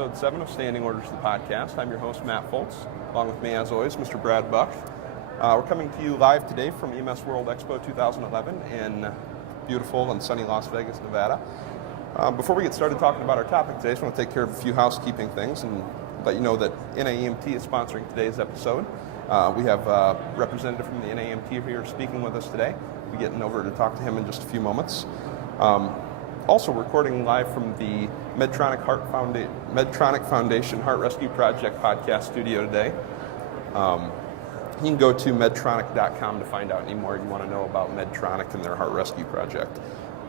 episode 7 of Standing Orders, the podcast. I'm your host, Matt Fults. Along with me, as always, Mr. Brad Buck. We're coming to you live today from EMS World Expo 2011 in beautiful and sunny Las Vegas, Nevada. Before we get started talking about our topic today, I just want to take care of a few housekeeping things and let you know that NAEMT is sponsoring today's episode. We have a representative from the NAEMT here speaking with us today. We'll be getting over to talk to him in just a few moments. Also recording live from the Medtronic Foundation Heart Rescue Project podcast studio today. You can go to medtronic.com to find out any more you want to know about Medtronic and their Heart Rescue Project.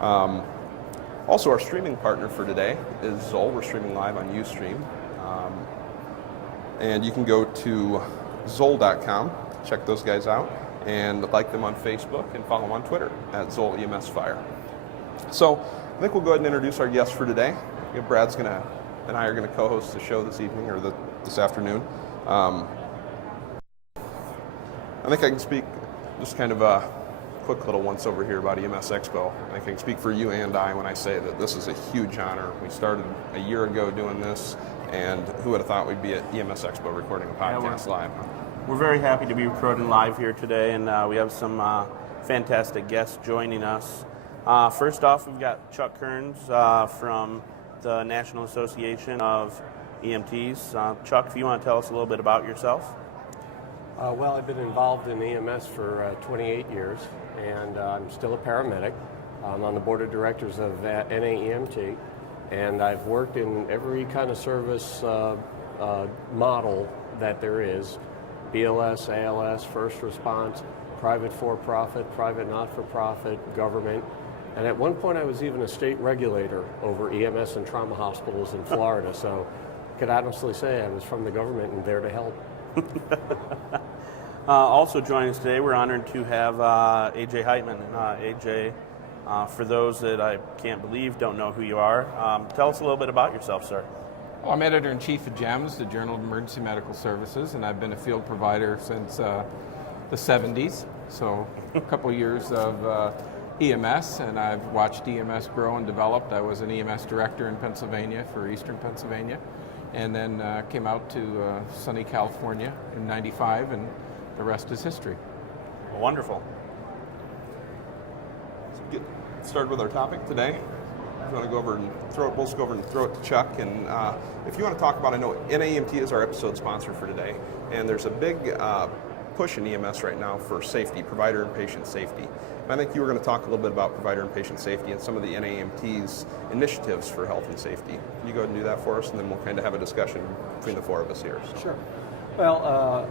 Also, our streaming partner for today is Zoll. We're streaming live on Ustream. And you can go to zoll.com, check those guys out, and like them on Facebook and follow them on Twitter at Zoll EMS Fire. So, I think we'll go ahead and introduce our guest for today. Brad's and I are going to co-host the show this evening, or this afternoon. I think I can speak just kind of a quick little once over here about EMS Expo. I think I can speak for you and I when I say that this is a huge honor. We started a year ago doing this, and who would have thought we'd be at EMS Expo recording a podcast live? We're very happy to be recording live here today, and we have some fantastic guests joining us. First off, we've got Chuck Kearns from the National Association of EMTs. Chuck, if you want to tell us a little bit about yourself. Well, I've been involved in EMS for 28 years, and I'm still a paramedic. I'm on the board of directors of NAEMT, and I've worked in every kind of service model that there is: BLS, ALS, first response, private for-profit, private not-for-profit, government. And at one point I was even a state regulator over EMS and trauma hospitals in Florida, so I could honestly say I was from the government and there to help. Also joining us today, we're honored to have AJ Heitman. AJ, for those that I can't believe don't know who you are, tell us a little bit about yourself, sir. Well, I'm editor-in-chief of GEMS, the Journal of Emergency Medical Services, and I've been a field provider since the 70s, so a couple years of EMS, and I've watched EMS grow and develop. I was an EMS director in Pennsylvania for Eastern Pennsylvania, and then came out to sunny California in '95, and the rest is history. Wonderful. So get started with our topic today. If you want to go over and throw it to Chuck, and if you want to talk about, I know NAEMT is our episode sponsor for today, and there's a big push in EMS right now for safety, provider and patient safety. And I think you were going to talk a little bit about provider and patient safety and some of the NAEMT's initiatives for health and safety. Can you go ahead and do that for us, and then we'll kind of have a discussion between the four of us here. So. Sure. Well,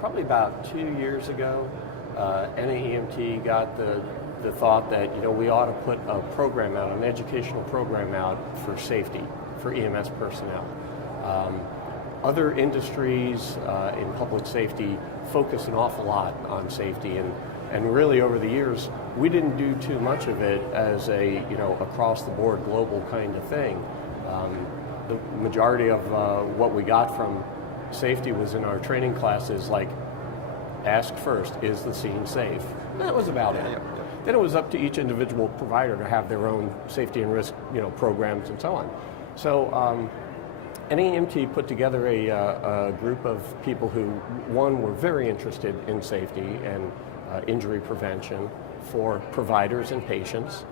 probably about 2 years ago, NAEMT got the thought that, we ought to put a program out, an educational program out for safety, for EMS personnel. Other industries in public safety focus an awful lot on safety, and really over the years, we didn't do too much of it as a across the board global kind of thing. The majority of what we got from safety was in our training classes, like ask first, is the scene safe? And that was about it. Yep. Then it was up to each individual provider to have their own safety and risk programs and so on. So NAEMT put together a group of people who, one, were very interested in safety and injury prevention for providers and patients,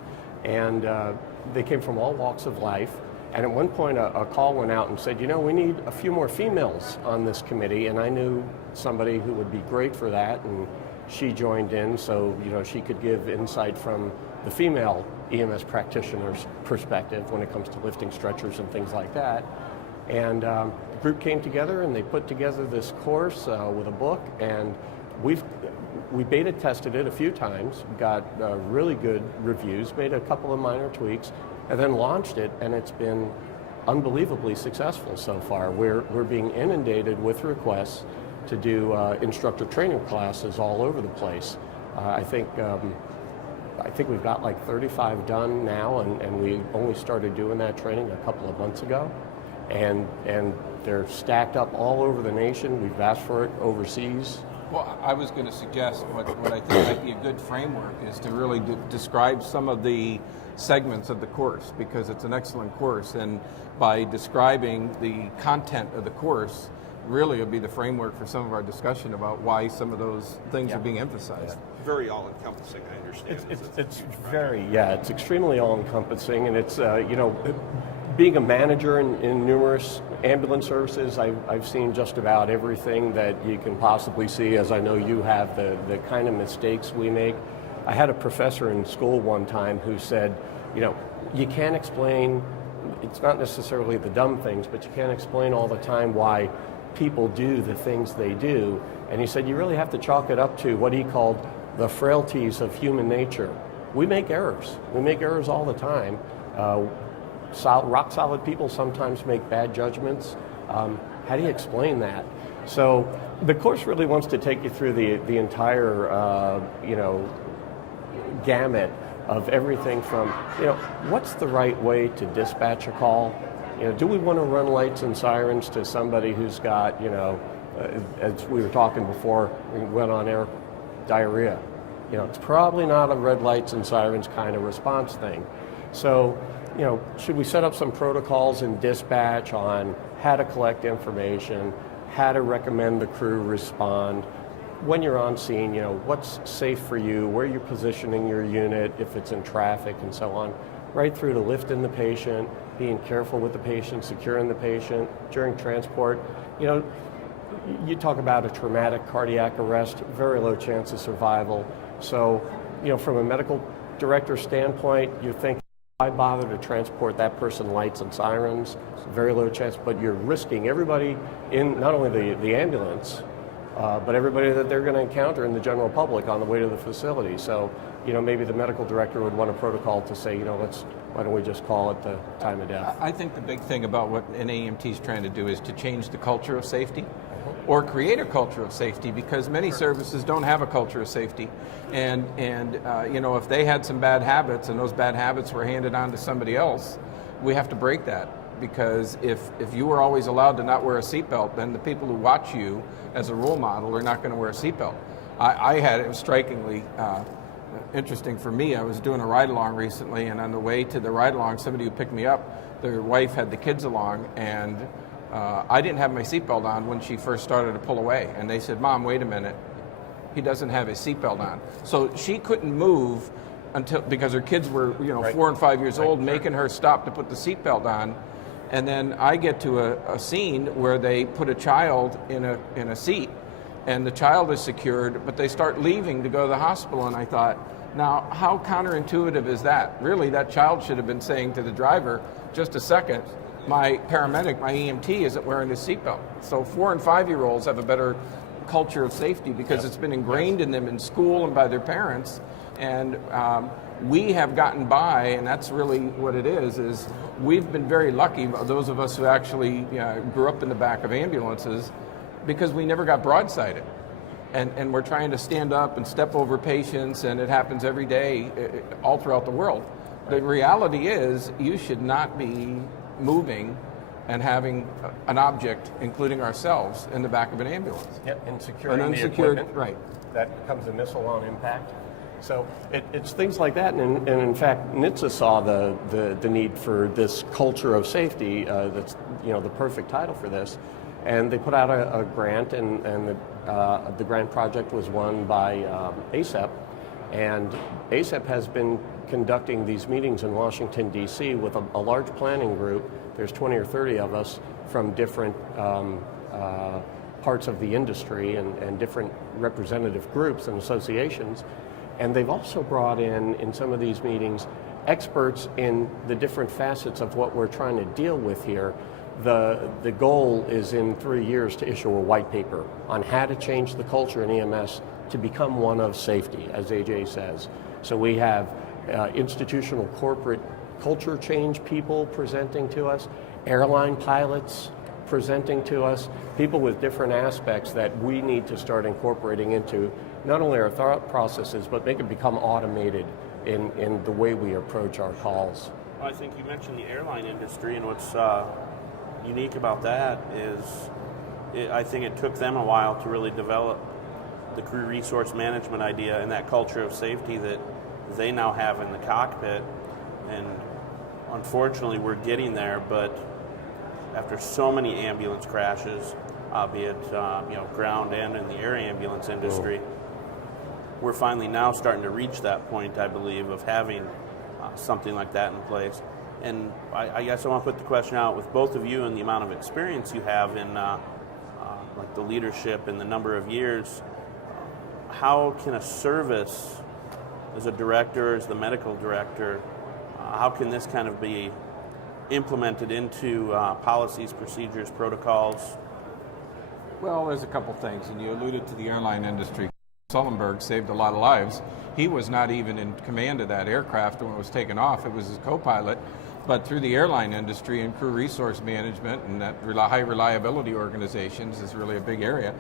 and they came from all walks of life. And at one point a call went out and said, we need a few more females on this committee, and I knew somebody who would be great for that, and she joined in so she could give insight from the female EMS practitioner's perspective when it comes to lifting stretchers and things like that. And the group came together and they put together this course with a book, and we beta tested it a few times, got really good reviews, made a couple of minor tweaks, and then launched it, and it's been unbelievably successful so far. We're being inundated with requests to do instructor training classes all over the place. I think we've got like 35 done now, and we only started doing that training a couple of months ago. And they're stacked up all over the nation. We've asked for it overseas. Well, I was going to suggest what I think might be a good framework is to really describe some of the segments of the course because it's an excellent course, and by describing the content of the course, really it'll be the framework for some of our discussion about why some of those things are being emphasized. Very all-encompassing, I understand. It's very, it's extremely all-encompassing, and it's, being a manager in numerous ambulance services, I've seen just about everything that you can possibly see, as I know you have, the kind of mistakes we make. I had a professor in school one time who said, you can't explain, it's not necessarily the dumb things, but you can't explain all the time why people do the things they do. And he said, you really have to chalk it up to what he called the frailties of human nature. We make errors. We make errors all the time. Rock solid people sometimes make bad judgments. How do you explain that? So the course really wants to take you through the entire, gamut of everything from, what's the right way to dispatch a call? Do we want to run lights and sirens to somebody who's got, as we were talking before we went on air, diarrhea? It's probably not a red lights and sirens kind of response thing. So, should we set up some protocols in dispatch on how to collect information, how to recommend the crew respond? When you're on scene, what's safe for you, where you're positioning your unit, if it's in traffic and so on, right through to lifting the patient, being careful with the patient, securing the patient during transport. You talk about a traumatic cardiac arrest, very low chance of survival. So, from a medical director standpoint, you think, why bother to transport that person lights and sirens? Very low chance, but you're risking everybody in not only the ambulance, but everybody that they're going to encounter in the general public on the way to the facility. So, maybe the medical director would want a protocol to say, why don't we just call it the time of death? I think the big thing about what NAEMT is trying to do is to change the culture of safety or create a culture of safety, because many services don't have a culture of safety. And if they had some bad habits and those bad habits were handed on to somebody else, we have to break that. Because if you were always allowed to not wear a seatbelt, then the people who watch you as a role model are not going to wear a seatbelt. It was strikingly interesting for me. I was doing a ride-along recently, and on the way to the ride-along, somebody who picked me up, their wife had the kids along, and I didn't have my seatbelt on when she first started to pull away. And they said, "Mom, wait a minute. He doesn't have his seatbelt on." So she couldn't move because her kids were 4 and 5 years old, making her stop to put the seatbelt on. And then I get to a scene where they put a child in a seat, and the child is secured, but they start leaving to go to the hospital. And I thought, now how counterintuitive is that? Really, that child should have been saying to the driver, just a second, my paramedic, my EMT isn't wearing his seatbelt. So 4 and 5 year olds have a better culture of safety because it's been ingrained in them in school and by their parents. And we have gotten by, and that's really what it is we've been very lucky, those of us who actually grew up in the back of ambulances, because we never got broadsided. And we're trying to stand up and step over patients, and it happens every day all throughout the world. The reality is you should not be moving and having an object, including ourselves, in the back of an ambulance. Yep, and securing the equipment. Right. That becomes a missile on impact. So it's things like that, and in fact, NHTSA saw the need for this culture of safety. That's the perfect title for this, and they put out a grant, and the grant project was won by ACEP, and ACEP has been conducting these meetings in Washington D.C. with a large planning group. There's 20 or 30 of us from different parts of the industry and different representative groups and associations. And they've also brought in some of these meetings, experts in the different facets of what we're trying to deal with here. The goal is in 3 years to issue a white paper on how to change the culture in EMS to become one of safety, as AJ says. So we have institutional corporate culture change people presenting to us, airline pilots presenting to us, people with different aspects that we need to start incorporating into not only our thought processes, but make it become automated in the way we approach our calls. Well, I think you mentioned the airline industry, and what's unique about that is I think it took them a while to really develop the crew resource management idea and that culture of safety that they now have in the cockpit. and unfortunately we're getting there, but after so many ambulance crashes, albeit ground and in the air ambulance industry, we're finally now starting to reach that point, I believe, of having something like that in place. And I guess I want to put the question out with both of you and the amount of experience you have in like the leadership and the number of years. How can a service, as a director, as the medical director, how can this kind of be implemented into policies, procedures, protocols? Well, there's a couple things, and you alluded to the airline industry. Sullenberg saved a lot of lives. He was not even in command of that aircraft when it was taken off. It was his co-pilot. But through the airline industry and crew resource management and that high reliability organizations is really a big area.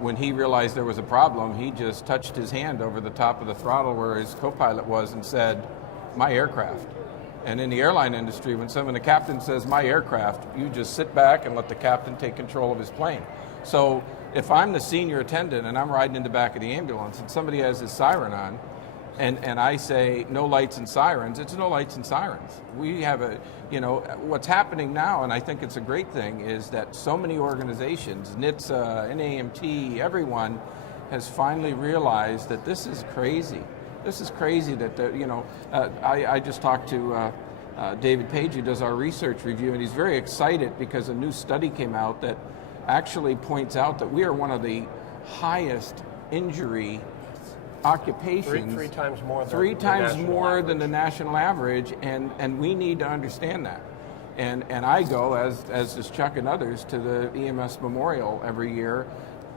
When he realized there was a problem, he just touched his hand over the top of the throttle where his co-pilot was and said, "My aircraft." And in the airline industry, when the captain says, "My aircraft," you just sit back and let the captain take control of his plane. So if I'm the senior attendant and I'm riding in the back of the ambulance and somebody has his siren on, and I say no lights and sirens, it's no lights and sirens. We have what's happening now, and I think it's a great thing, is that so many organizations, NHTSA, NAEMT, everyone has finally realized that this is crazy. This is crazy that, I just talked to David Page, who does our research review, and he's very excited because a new study came out that actually points out that we are one of the highest injury occupations. Three times more than the national average, and we need to understand that. And I go, as does Chuck and others, to the EMS Memorial every year,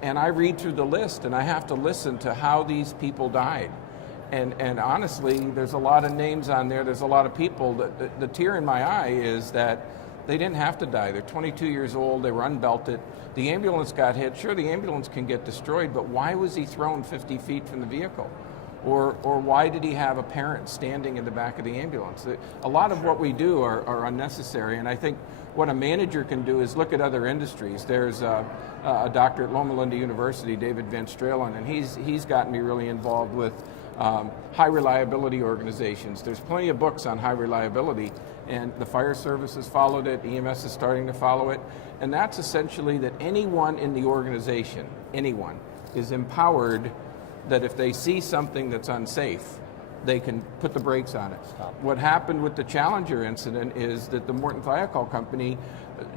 and I read through the list, and I have to listen to how these people died. And honestly, there's a lot of names on there. There's a lot of people. The tear in my eye is that they didn't have to die. They're 22 years old. They were unbelted. The ambulance got hit. Sure, the ambulance can get destroyed, but why was he thrown 50 feet from the vehicle? Or why did he have a parent standing in the back of the ambulance? A lot of what we do are unnecessary, and I think what a manager can do is look at other industries. There's a doctor at Loma Linda University, David Van Stralen, and he's gotten me really involved with high reliability organizations. There's plenty of books on high reliability, and the fire service has followed it, EMS is starting to follow it, and that's essentially that anyone in the organization, anyone, is empowered that if they see something that's unsafe, they can put the brakes on it. What happened with the Challenger incident is that the Morton Thiokol Company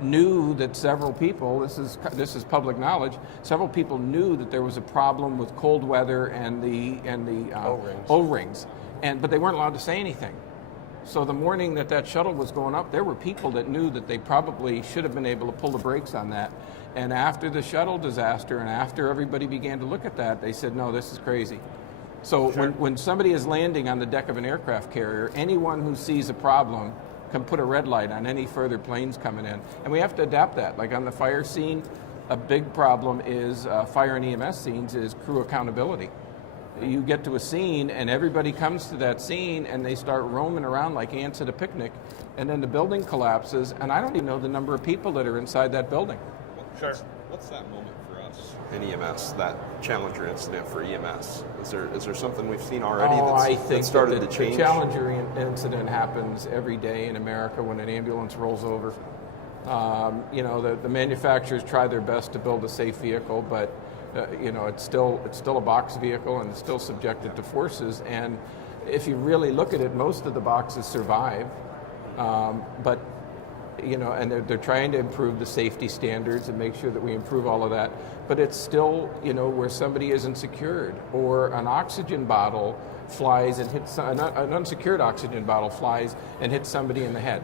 knew that several people, this is public knowledge, several people knew that there was a problem with cold weather and the O-rings, but they weren't allowed to say anything. So the morning that shuttle was going up, there were people that knew that they probably should have been able to pull the brakes on that. And after the shuttle disaster and after everybody began to look at that, they said, no, this is crazy. So when somebody is landing on the deck of an aircraft carrier, anyone who sees a problem can put a red light on any further planes coming in. And we have to adapt that. Like on the fire scene, a big problem is fire and EMS scenes is crew accountability. You get to a scene and everybody comes to that scene and they start roaming around like ants at a picnic, and then the building collapses, and I don't even know the number of people that are inside that building. Sure. What's that moment for us in EMS, that Challenger incident for EMS? Is there something we've seen already that started to change? The Challenger incident happens every day in America when an ambulance rolls over. The manufacturers try their best to build a safe vehicle, but it's still a box vehicle and it's still subjected to forces. And if you really look at it, most of the boxes survive, but and they're trying to improve the safety standards and make sure that we improve all of that. But it's still, where somebody isn't secured, or an oxygen bottle flies and hits an unsecured oxygen bottle flies and hits somebody in the head.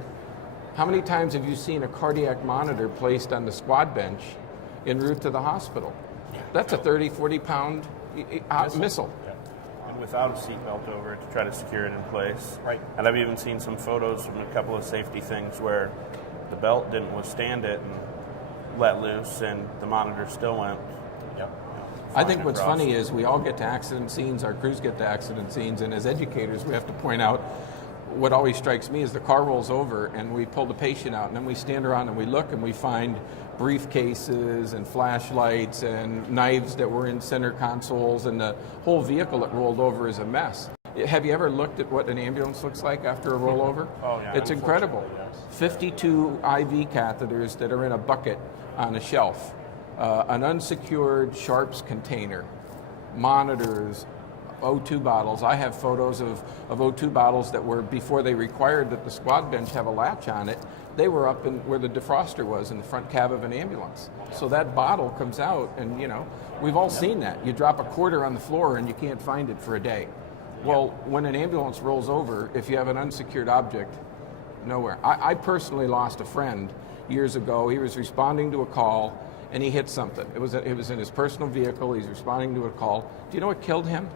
How many times have you seen a cardiac monitor placed on the squad bench en route to the hospital? That's a 30, 40-pound missile. Yeah. And without a seatbelt over it to try to secure it in place. Right. And I've even seen some photos from a couple of safety things where the belt didn't withstand it and let loose, and the monitor still went. Yep. I think what's funny is we all get to accident scenes, our crews get to accident scenes, and as educators we have to point out what always strikes me is the car rolls over and we pull the patient out, and then we stand around and we look and we find briefcases and flashlights and knives that were in center consoles, and the whole vehicle that rolled over is a mess. Have you ever looked at what an ambulance looks like after a rollover? Oh, yeah. It's incredible. Yes. 52 IV catheters that are in a bucket on a shelf, an unsecured sharps container, monitors, O2 bottles. I have photos of O2 bottles that were, before they required that the squad bench have a latch on it, they were up in where the defroster was in the front cab of an ambulance. So that bottle comes out, and we've all seen that. You drop a quarter on the floor and you can't find it for a day. Well, when an ambulance rolls over, if you have an unsecured object, nowhere. I personally lost a friend years ago. He was responding to a call and he hit something. It was in his personal vehicle. He's responding to a call. Do you know what killed him?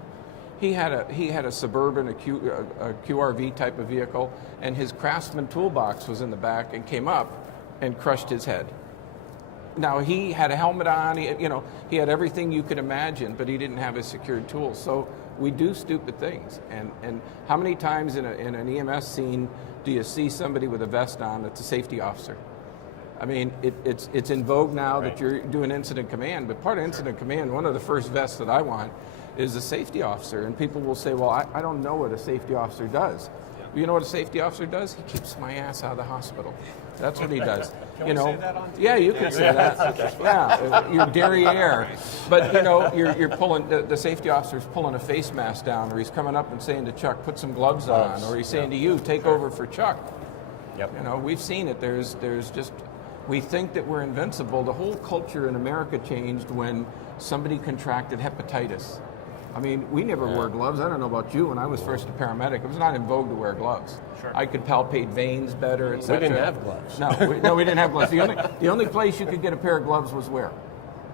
He had a Suburban, a QRV type of vehicle, and his Craftsman toolbox was in the back and came up and crushed his head. Now, he had a helmet on, he had everything you could imagine, but he didn't have his secured tools. So we do stupid things. And how many times in an EMS scene do you see somebody with a vest on that's a safety officer? I mean, it's in vogue now that you're doing incident command, but part of incident command, one of the first vests that I want is a safety officer. And people will say, well, I don't know what a safety officer does. You know what a safety officer does? He keeps my ass out of the hospital. That's what he does. Can we say that on TV? Yeah, you can say that. Yeah, you're derriere. But you're pulling the safety officer's pulling a face mask down, or he's coming up and saying to Chuck, "Put some gloves on," or he's saying to you, "Take over for Chuck." Yep. We've seen it. There's just, we think that we're invincible. The whole culture in America changed when somebody contracted hepatitis. I mean, we never wore gloves. I don't know about you. When I was first a paramedic, it was not in vogue to wear gloves. Sure. I could palpate veins better, etc. We didn't have gloves. No, we didn't have gloves. The only place you could get a pair of gloves was where?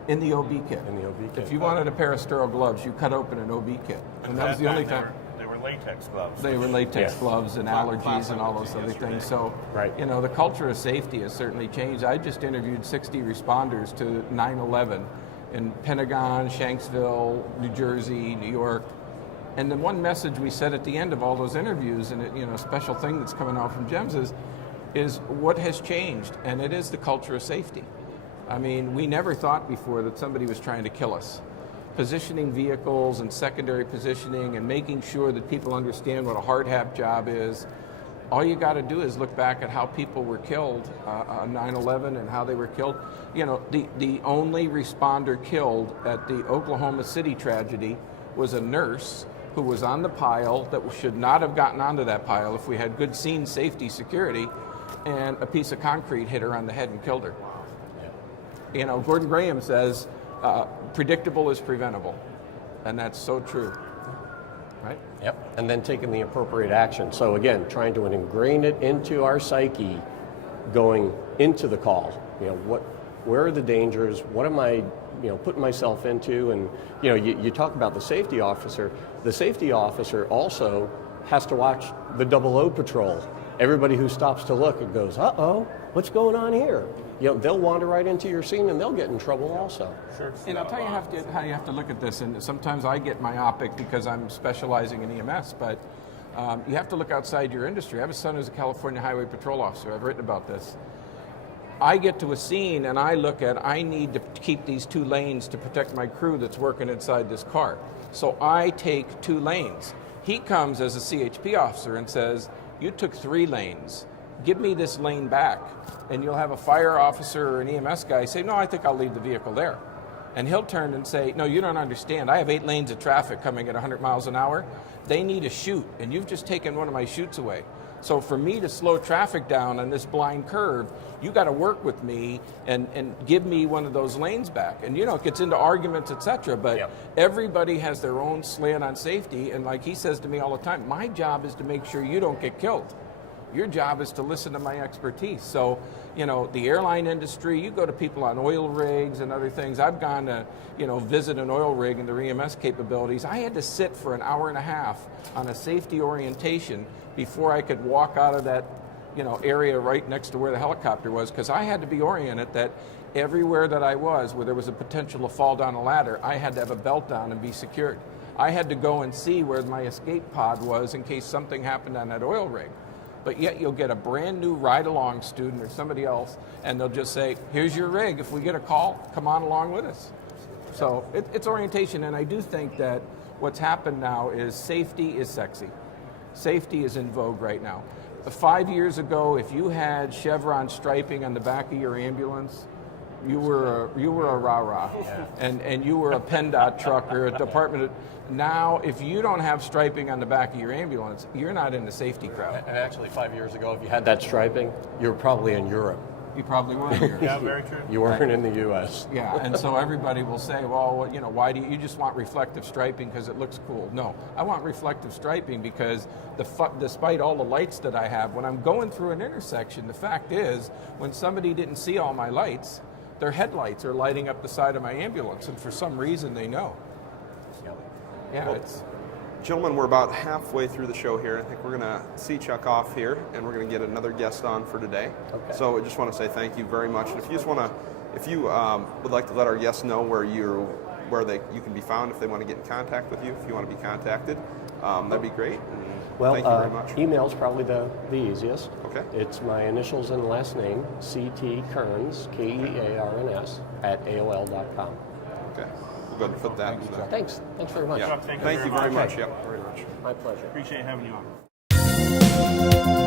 In the OB kit. In the OB kit. If you wanted a pair of sterile gloves, you cut open an OB kit. And that was the only time. They were latex gloves. They were latex gloves and allergies Class and all those allergies other yesterday. things. So, Right. the culture of safety has certainly changed. I just interviewed 60 responders to 9/11 in Pentagon, Shanksville, New Jersey, New York. And the one message we said at the end of all those interviews, and a special thing that's coming out from GEMS is what has changed, and it is the culture of safety. I mean, we never thought before that somebody was trying to kill us. Positioning vehicles and secondary positioning and making sure that people understand what a hard hat job is. All you got to do is look back at how people were killed on 9/11 and how they were killed. The only responder killed at the Oklahoma City tragedy was a nurse who was on the pile that should not have gotten onto that pile if we had good scene safety security, and a piece of concrete hit her on the head and killed her. Gordon Graham says, predictable is preventable, and that's so true, right? Yep. And then taking the appropriate action. So again, trying to ingrain it into our psyche going into the call. Where are the dangers? What am I putting myself into? And you talk about the safety officer. The safety officer also has to watch the 00 patrol. Everybody who stops to look and goes, "Uh-oh, what's going on here?" They'll wander right into your scene and they'll get in trouble also. Sure. And I'll tell you how you have to look at this, and sometimes I get myopic because I'm specializing in EMS, but you have to look outside your industry. I have a son who's a California Highway Patrol officer. I've written about this. I get to a scene and I look at, I need to keep these 2 lanes to protect my crew that's working inside this car. So I take 2 lanes. He comes as a CHP officer and says, "You took 3 lanes. Give me this lane back." And you'll have a fire officer or an EMS guy say, "No, I think I'll leave the vehicle there." And he'll turn and say, "No, you don't understand. I have 8 lanes of traffic coming at 100 miles an hour. They need a chute, and you've just taken one of my chutes away. So for me to slow traffic down on this blind curve, you got to work with me and give me one of those lanes back." And it gets into arguments, etc. But everybody has their own slant on safety. And like he says to me all the time, my job is to make sure you don't get killed. Your job is to listen to my expertise. So, the airline industry, you go to people on oil rigs and other things. I've gone to, visit an oil rig and their EMS capabilities. I had to sit for an hour and a half on a safety orientation before I could walk out of that, area right next to where the helicopter was, because I had to be oriented that everywhere that I was, where there was a potential to fall down a ladder, I had to have a belt on and be secured. I had to go and see where my escape pod was in case something happened on that oil rig. But yet you'll get a brand new ride-along student or somebody else, and they'll just say, "Here's your rig. If we get a call, come on along with us." So it's orientation, and I do think that what's happened now is safety is sexy. Safety is in vogue right now. 5 years ago, if you had chevron striping on the back of your ambulance, you were a rah-rah, and you were a PennDOT truck or a department of, now if you don't have striping on the back of your ambulance, you're not in the safety crowd. And actually 5 years ago, if you had that striping, you were probably in Europe. You probably were here. Yeah, very true. You weren't in the U.S. Yeah, and so everybody will say, well, why do you just want reflective striping because it looks cool? No, I want reflective striping because despite all the lights that I have, when I'm going through an intersection, the fact is, when somebody didn't see all my lights, their headlights are lighting up the side of my ambulance, and for some reason they know. Yeah, Well, it's... Gentlemen, we're about halfway through the show here. I think we're going to see Chuck off here, and we're going to get another guest on for today. Okay. So I just want to say thank you very much. And if you just want to, if you would like to let our guests know where you can be found if they want to get in contact with you, if you want to be contacted, that'd be great. And Well, thank you very much. email's probably the easiest. Okay. It's my initials and last name, C.T. Kearns, Kearns, at AOL.com. Okay. We'll go ahead and put that in there. Thanks very much. Yeah. Chuck, thank you Thank you very very much. much. Yep, very much. My pleasure. Appreciate having you on.